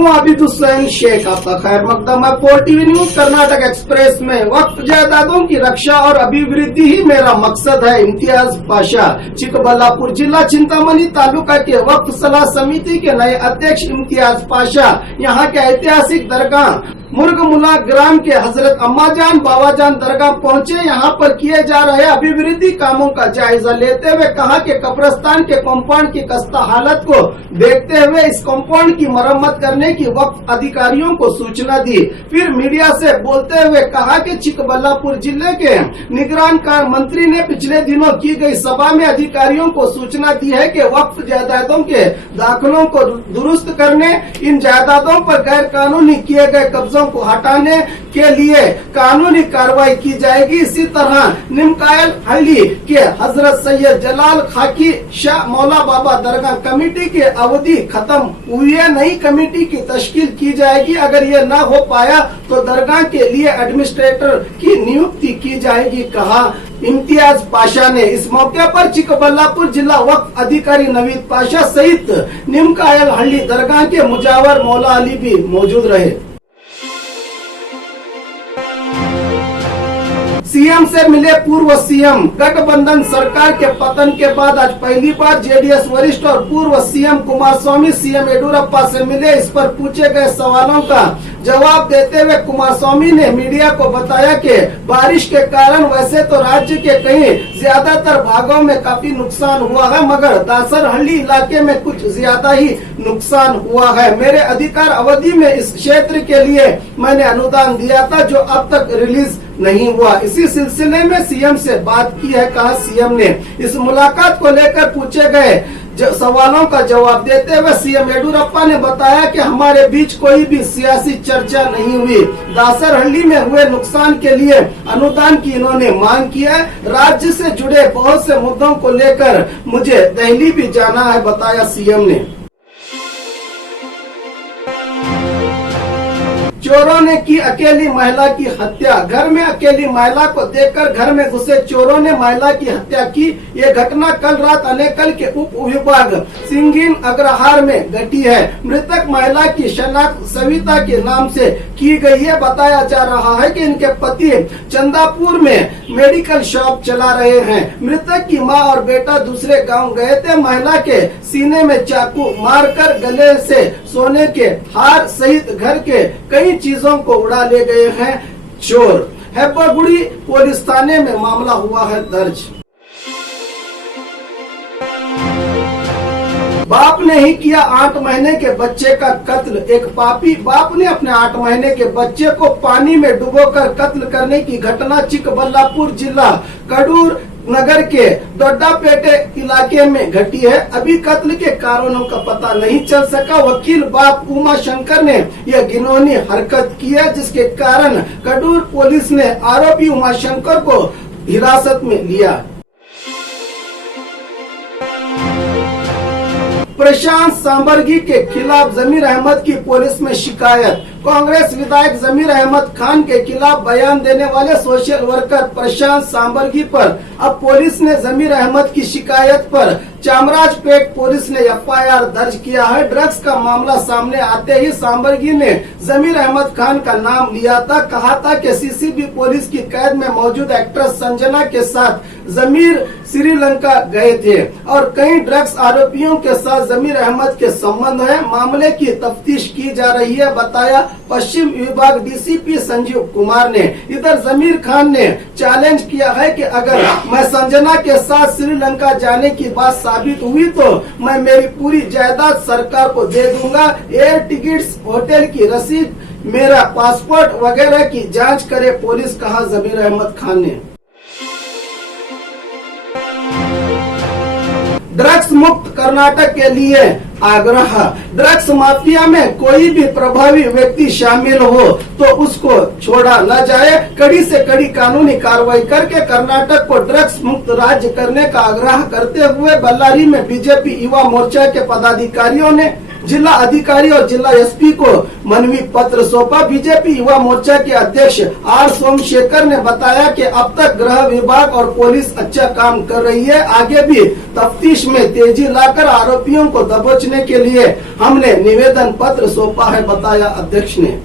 हूँ आबिद हुसैन शेख। आपका खैर मकदम है 4 टीवी न्यूज कर्नाटक एक्सप्रेस में। वक्फ जायदादों की रक्षा और अभिवृद्धि ही मेरा मकसद है। इम्तियाज पाशा। चिकबल्लापुर जिला चिंतामणि तालुका के वक्फ सलाह समिति के नए अध्यक्ष इम्तियाज पाशा यहाँ के ऐतिहासिक दरगाह मुर्गमुला ग्राम के हजरत अम्माजान बाबाजान दरगाह पहुँचे। यहाँ पर किए जा रहे अभिवृद्धि कामों का जायजा लेते हुए कहा कि कब्रिस्तान के कंपाउंड की खस्ता हालत को देखते हुए इस कंपाउंड की मरम्मत करने की वक्फ अधिकारियों को सूचना दी। फिर मीडिया से बोलते हुए कहा कि चिकबल्लापुर जिले के निगरान कार्य मंत्री ने पिछले दिनों की गई सभा में अधिकारियों को सूचना दी है कि वक्फ जायदादों के दाखिलों को दुरुस्त करने, इन जायदादों पर गैर कानूनी किए गए कब्जों को हटाने के लिए कानूनी कार्रवाई की जाएगी। इसी तरह निमकायल हल्ली के हजरत सैयद जलाल खाकी शाह मौला बाबा दरगाह कमेटी की अवधि खत्म हुई है, नई कमेटी की तश्कील की जाएगी। अगर ये न हो पाया तो दरगाह के लिए एडमिनिस्ट्रेटर की नियुक्ति की जाएगी, कहा इम्तियाज पाशा ने। इस मौके पर चिकबल्लापुर जिला वक्फ अधिकारी नवीद पाशा सहित निमकायल हल्ली दरगाह के मुजावर मौला अली भी मौजूद रहे। सीएम से मिले पूर्व सीएम। गठबंधन सरकार के पतन के बाद आज पहली बार जेडीएस वरिष्ठ और पूर्व सीएम कुमारस्वामी सीएम येडियुरप्पा से मिले। इस पर पूछे गए सवालों का जवाब देते हुए कुमारस्वामी ने मीडिया को बताया कि बारिश के कारण वैसे तो राज्य के कई ज्यादातर भागों में काफी नुकसान हुआ है, मगर दासरहल्ली इलाके में कुछ ज्यादा ही नुकसान हुआ है। मेरे अधिकार अवधि में इस क्षेत्र के लिए मैंने अनुदान दिया था जो अब तक रिलीज नहीं हुआ। इसी सिलसिले में सीएम से बात की है, कहा सीएम ने। इस मुलाकात को लेकर पूछे गए सवालों का जवाब देते हुए सीएम येडियुरप्पा ने बताया कि हमारे बीच कोई भी सियासी चर्चा नहीं हुई। दासरहल्ली में हुए नुकसान के लिए अनुदान की इन्होंने मांग की है। राज्य से जुड़े बहुत से मुद्दों को लेकर मुझे दिल्ली भी जाना है, बताया सीएम ने। चोरों ने की अकेली महिला की हत्या। घर में अकेली महिला को देखकर घर में घुसे चोरों ने महिला की हत्या की। ये घटना कल रात अनेकल के उप विभाग सिंगिन अग्रहार में घटी है। मृतक महिला की शनाख्त सविता के नाम से की गई है। बताया जा रहा है कि इनके पति चंदापुर में मेडिकल शॉप चला रहे हैं। मृतक की मां और बेटा दूसरे गांव गए थे। महिला के सीने में चाकू मारकर गले से सोने के हार सहित घर के कई चीजों को उड़ा ले गए हैं चोर। हेब्बागुड़ी पुलिस थाने में मामला हुआ है दर्ज। बाप ने ही किया 8 महीने के बच्चे का कत्ल। एक पापी बाप ने अपने 8 महीने के बच्चे को पानी में डुबोकर कत्ल करने की घटना चिकबल्लापुर जिला कडूर नगर के दोड्डापेटे इलाके में घटी है। अभी कत्ल के कारणों का पता नहीं चल सका। वकील बाप उमा शंकर ने यह घिनौनी हरकत की है, जिसके कारण कडूर पुलिस ने आरोपी उमा शंकर को हिरासत में लिया। प्रशांत सांबरगी के खिलाफ जमीर अहमद की पुलिस में शिकायत। कांग्रेस विधायक जमीर अहमद खान के खिलाफ बयान देने वाले सोशल वर्कर प्रशांत सांबरगी पर अब पुलिस ने जमीर अहमद की शिकायत पर चामराजपेट पुलिस ने एफआईआर दर्ज किया है। ड्रग्स का मामला सामने आते ही सांबरगी ने जमीर अहमद खान का नाम लिया था। कहा था कि सीसीबी पुलिस की कैद में मौजूद एक्ट्रेस संजना के साथ जमीर श्रीलंका गए थे और कई ड्रग्स आरोपियों के साथ जमीर अहमद के संबंध है। मामले की तफ्तीश की जा रही है, बताया पश्चिम विभाग डीसीपी संजीव कुमार ने। इधर जमीर खान ने चैलेंज किया है कि अगर मैं संजना के साथ श्रीलंका जाने की बात साबित हुई तो मैं मेरी पूरी जायदाद सरकार को दे दूंगा। एयर टिकट्स, होटल की रसीद, मेरा पासपोर्ट वगैरह की जांच करे पुलिस, कहा जमीर अहमद खान ने। ड्रग्स मुक्त कर्नाटक के लिए आग्रह। ड्रग्स माफिया में कोई भी प्रभावी व्यक्ति शामिल हो तो उसको छोड़ा न जाए। कड़ी से कड़ी कानूनी कार्रवाई करके कर्नाटक को ड्रग्स मुक्त राज्य करने का आग्रह करते हुए बल्लारी में बीजेपी युवा मोर्चा के पदाधिकारियों ने जिला अधिकारी और जिला एसपी को मनवी पत्र सौंपा। बीजेपी युवा मोर्चा के अध्यक्ष आर सोमशेखर ने बताया कि अब तक गृह विभाग और पुलिस अच्छा काम कर रही है, आगे भी तफ्तीश में तेजी लाकर आरोपियों को दबोचने के लिए हमने निवेदन पत्र सौंपा है, बताया अध्यक्ष ने।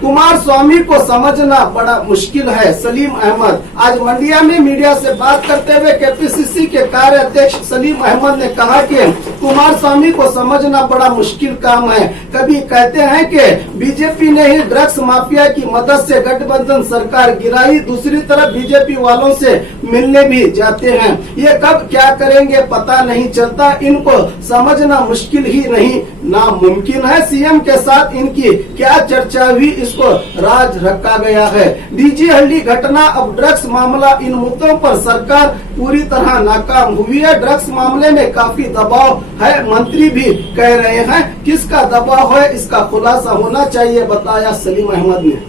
कुमार स्वामी को समझना बड़ा मुश्किल है, सलीम अहमद। आज मंडिया में मीडिया से बात करते हुए केपीसीसी के कार्य अध्यक्ष सलीम अहमद ने कहा कि कुमार स्वामी को समझना बड़ा मुश्किल काम है। कभी कहते हैं कि बीजेपी ने ही ड्रग्स माफिया की मदद से गठबंधन सरकार गिराई, दूसरी तरफ बीजेपी वालों से मिलने भी जाते हैं। ये कब क्या करेंगे पता नहीं चलता, इनको समझना मुश्किल ही नहीं नामुमकिन है। सीएम के साथ इनकी क्या चर्चा हुई, इसको राज रखा गया है। डीजी हल्दी घटना, अब ड्रग्स मामला, इन मुद्दों पर सरकार पूरी तरह नाकाम हुई है। ड्रग्स मामले में काफी दबाव है, मंत्री भी कह रहे हैं। किसका दबाव है, इसका खुलासा होना चाहिए, बताया सलीम अहमद ने।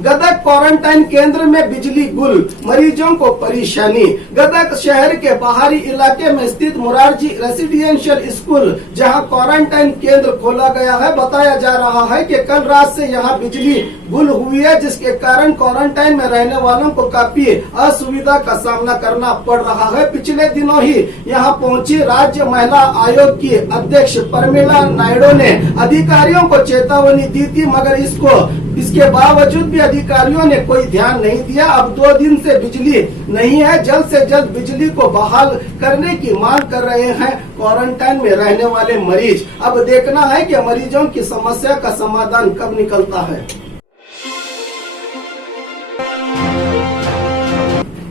गदग क्वारंटाइन केंद्र में बिजली गुल, मरीजों को परेशानी। गदग शहर के बाहरी इलाके में स्थित मोरारजी रेसिडेंशियल स्कूल, जहां क्वारंटाइन केंद्र खोला गया है, बताया जा रहा है कि कल रात से यहां बिजली गुल हुई है, जिसके कारण क्वारंटाइन में रहने वालों को काफी असुविधा का सामना करना पड़ रहा है। पिछले दिनों ही यहां पहुंची राज्य महिला आयोग की अध्यक्ष प्रमिला नायडू ने अधिकारियों को चेतावनी दी थी, मगर इसके बावजूद भी अधिकारियों ने कोई ध्यान नहीं दिया। अब 2 दिन से बिजली नहीं है, जल्द से जल्द बिजली को बहाल करने की मांग कर रहे हैं क्वारंटाइन में रहने वाले मरीज। अब देखना है कि मरीजों की समस्या का समाधान कब निकलता है।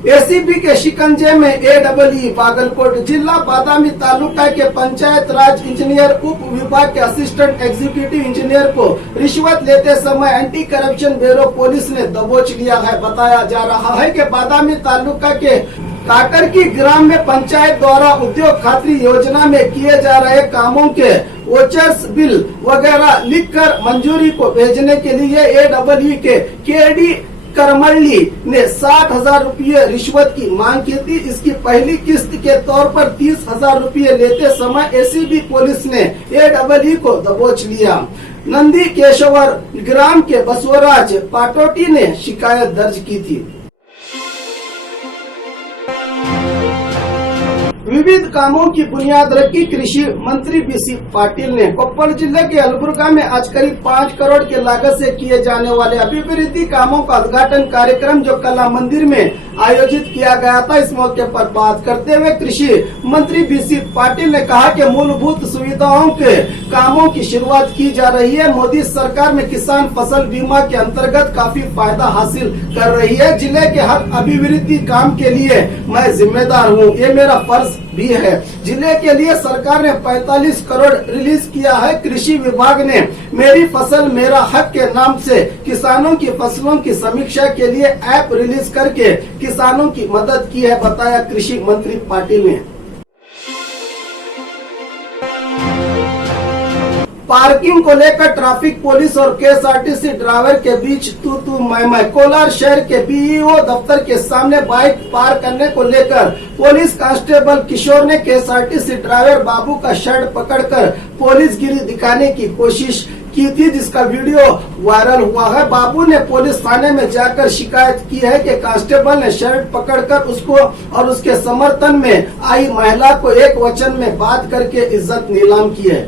एसीबी के शिकंजे में एडब्ल्यू बागलकोट जिला बादामी तालुका के पंचायत राज इंजीनियर उप विभाग के असिस्टेंट एग्जीक्यूटिव इंजीनियर को रिश्वत लेते समय एंटी करप्शन ब्यूरो पुलिस ने दबोच लिया है। बताया जा रहा है कि बादामी तालुका के काकर की ग्राम में पंचायत द्वारा उद्योग खातरी योजना में किए जा रहे कामों के वोचर्स बिल वगैरह लिखकर मंजूरी को भेजने के लिए एडब्ल्यू के केडी करमल्ली ने 60,000 रुपये रिश्वत की मांग की थी। इसकी पहली किस्त के तौर पर 30,000 रुपये लेते समय एसीबी पुलिस ने एडब्ल्यू को दबोच लिया। नंदी केशवर ग्राम के बसवराज पाटोटी ने शिकायत दर्ज की थी। विविध कामों की बुनियाद रखी कृषि मंत्री बीसी पाटिल ने। कोप्पड़ जिले के अलबुर्गा में आज करीब 5 करोड़ के लागत से किए जाने वाले अभिवृद्धि कामों का उद्घाटन कार्यक्रम जो कला मंदिर में आयोजित किया गया था, इस मौके पर बात करते हुए कृषि मंत्री बीसी पाटिल ने कहा कि मूलभूत सुविधाओं के कामों की शुरुआत की जा रही है। मोदी सरकार में किसान फसल बीमा के अंतर्गत काफी फायदा हासिल कर रही है। जिले के हर अभिवृद्धि काम के लिए मैं जिम्मेदार हूँ, ये मेरा फर्ज भी है। जिले के लिए सरकार ने 45 करोड़ रिलीज किया है। कृषि विभाग ने मेरी फसल मेरा हक के नाम से किसानों की फसलों की समीक्षा के लिए ऐप रिलीज करके किसानों की मदद की है, बताया कृषि मंत्री पाटिल ने। पार्किंग को लेकर ट्रैफिक पुलिस और केएसआरटीसी ड्राइवर के बीच तू मैं। कोलार शहर के बीईओ दफ्तर के सामने बाइक पार्क करने को लेकर पुलिस कांस्टेबल किशोर ने केएसआरटीसी ड्राइवर बाबू का शर्ट पकड़कर पुलिसगिरी दिखाने की कोशिश की थी, जिसका वीडियो वायरल हुआ है। बाबू ने पुलिस थाने में जाकर शिकायत की है कि कांस्टेबल ने शर्ट पकड़कर उसको और उसके समर्थन में आई महिला को एक वचन में बात करके इज्जत नीलाम की है।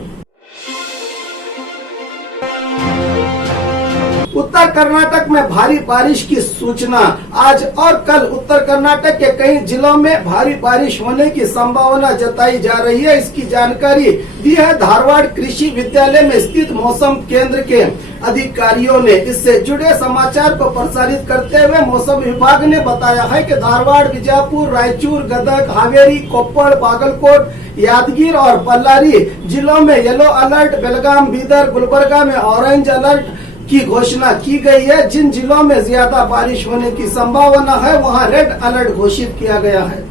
उत्तर कर्नाटक में भारी बारिश की सूचना। आज और कल उत्तर कर्नाटक के कई जिलों में भारी बारिश होने की संभावना जताई जा रही है। इसकी जानकारी दी है धारवाड़ कृषि विद्यालय में स्थित मौसम केंद्र के अधिकारियों ने। इससे जुड़े समाचार को प्रसारित करते हुए मौसम विभाग ने बताया है कि धारवाड़, बीजापुर, रायचूर, गदग, हावेरी, कोप्पड़, बागलकोट, यादगीर और बल्लारी जिलों में येलो अलर्ट, बेलगाम, बीदर, गुलबर्गा में ऑरेंज अलर्ट की घोषणा की गई है। जिन जिलों में ज्यादा बारिश होने की संभावना है वहां रेड अलर्ट घोषित किया गया है।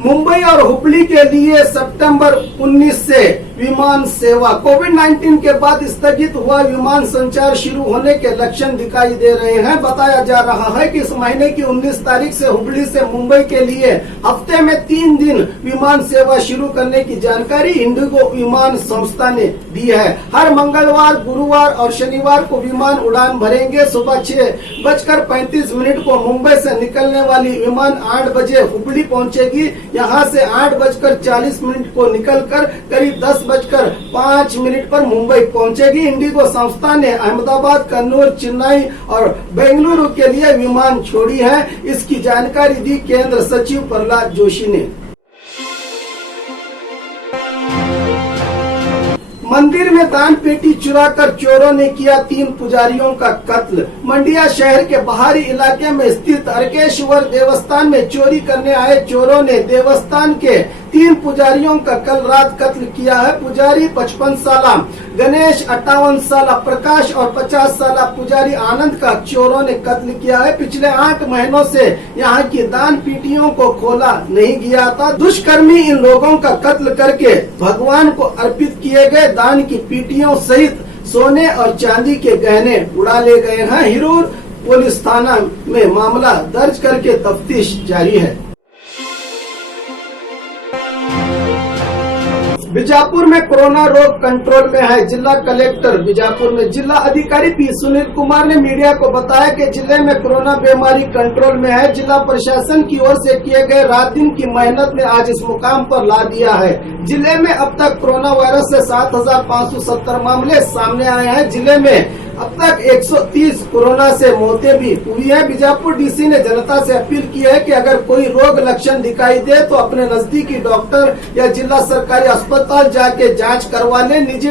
मुंबई और हुबली के लिए सितंबर 19 से विमान सेवा। कोविड-19 के बाद स्थगित हुआ विमान संचार शुरू होने के लक्षण दिखाई दे रहे हैं। बताया जा रहा है कि इस महीने की 19 तारीख से हुबली से मुंबई के लिए हफ्ते में 3 दिन विमान सेवा शुरू करने की जानकारी इंडिगो विमान संस्था ने दी है। हर मंगलवार, गुरुवार और शनिवार को विमान उड़ान भरेंगे। सुबह 6:35 को मुंबई से निकलने वाली विमान 8 बजे हुबली पहुंचेगी। यहां से 8:40 को निकलकर करीब 10:05 पर मुंबई पहुंचेगी। इंडिगो संस्था ने अहमदाबाद, कन्नौज, चेन्नई और बेंगलुरु के लिए विमान छोड़ी है। इसकी जानकारी दी केंद्र सचिव प्रहलाद जोशी ने। मंदिर में दान पेटी चुराकर चोरों ने किया 3 पुजारियों का कत्ल। मंडिया शहर के बाहरी इलाके में स्थित अर्केश्वर देवस्थान में चोरी करने आए चोरों ने देवस्थान के 3 पुजारियों का कल रात कत्ल किया है। पुजारी 55 साला गणेश, 58 साला प्रकाश और 50 साला पुजारी आनंद का चोरों ने कत्ल किया है। पिछले 8 महीनों से यहाँ की दान पेटियों को खोला नहीं गया था। दुष्कर्मी इन लोगों का कत्ल करके भगवान को अर्पित किए गए दान की पेटियों सहित सोने और चांदी के गहने उड़ा ले गए हैं। हिरूर पुलिस थाना में मामला दर्ज करके तफ्तीश जारी है। बीजापुर में कोरोना रोग कंट्रोल में है। जिला कलेक्टर बीजापुर में जिला अधिकारी पी सुनील कुमार ने मीडिया को बताया कि जिले में कोरोना बीमारी कंट्रोल में है। जिला प्रशासन की ओर से किए गए रात दिन की मेहनत ने आज इस मुकाम पर ला दिया है। जिले में अब तक कोरोना वायरस से 7,570 मामले सामने आए हैं। जिले में अब तक 130 कोरोना से मौतें भी हुई है। बीजापुर डीसी ने जनता से अपील की है कि अगर कोई रोग लक्षण दिखाई दे तो अपने नजदीकी डॉक्टर या जिला सरकारी अस्पताल जाके जांच करवा ले। निजी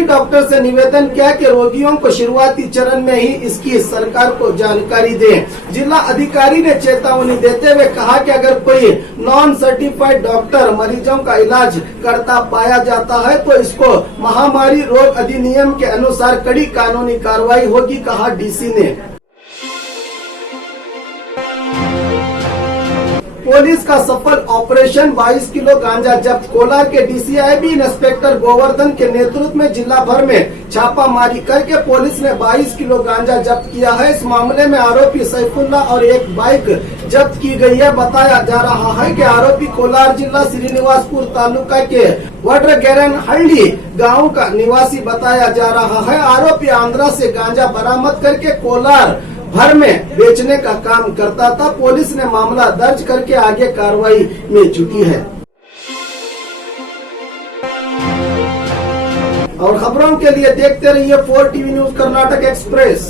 डॉक्टर से निवेदन किया कि रोगियों को शुरुआती चरण में ही इसकी सरकार को जानकारी दें। जिला अधिकारी ने चेतावनी देते हुए कहा कि अगर कोई नॉन सर्टिफाइड डॉक्टर मरीजों का इलाज करता पाया जाता है तो इसको महामारी रोग अधिनियम के अनुसार कड़ी कानूनी कार्रवाई होगी, कहा डीसी ने। पुलिस का सफल ऑपरेशन, 22 किलो गांजा जब्त। कोलार के डीसीआईबी इंस्पेक्टर गोवर्धन के नेतृत्व में जिला भर में छापामारी करके पुलिस ने 22 किलो गांजा जब्त किया है। इस मामले में आरोपी सैफुल्ला और एक बाइक जब्त की गई है। बताया जा रहा है कि आरोपी कोलार जिला श्रीनिवासपुर तालुका के वड्रगेरनहल्ली गांव का निवासी बताया जा रहा है। आरोपी आंध्रा से गांजा बरामद करके कोलार भर में बेचने का काम करता था। पुलिस ने मामला दर्ज करके आगे कार्रवाई में जुटी है। और खबरों के लिए देखते रहिए 4 टीवी न्यूज कर्नाटक एक्सप्रेस।